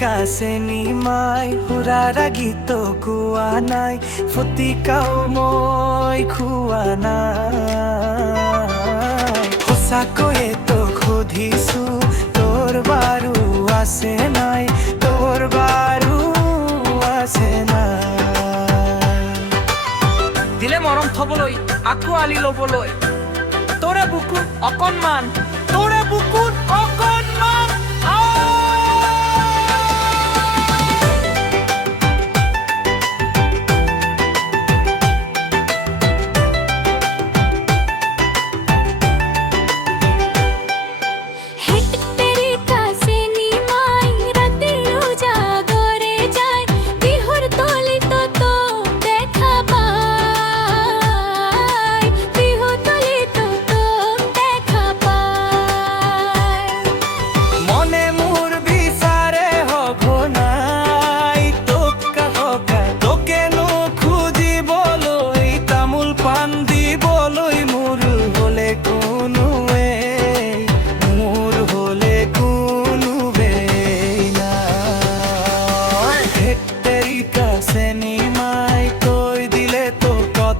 কাছে নিমাই হুরারা গীত কুয়া নাই ফতিকাও মই খুয়া নাই সঁচাকৈয়ে তোক সুধিছো তোৰ বাৰু আছে নাই তোৰ বাৰু আছে নাই দিলে মৰম থবলৈ আঁকোৱালি ল'বলৈ তোৰে বুকুত অকণমান তোৰে বুকুত অকণমান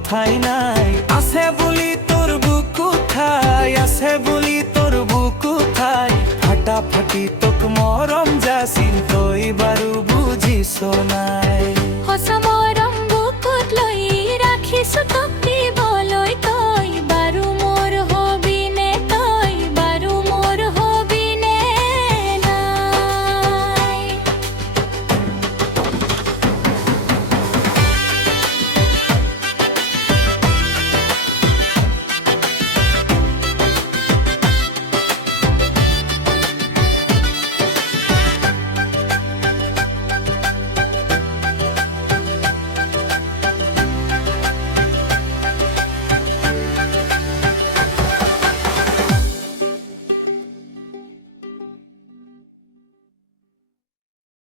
ঠাই নাই আছে বুলি তোৰ বুকু ঠাই আছে বুলি তোৰ বুকু ঠাই ফাটাফাটি তোক মৰম যাচিম তই বাৰু বুজিছ নাই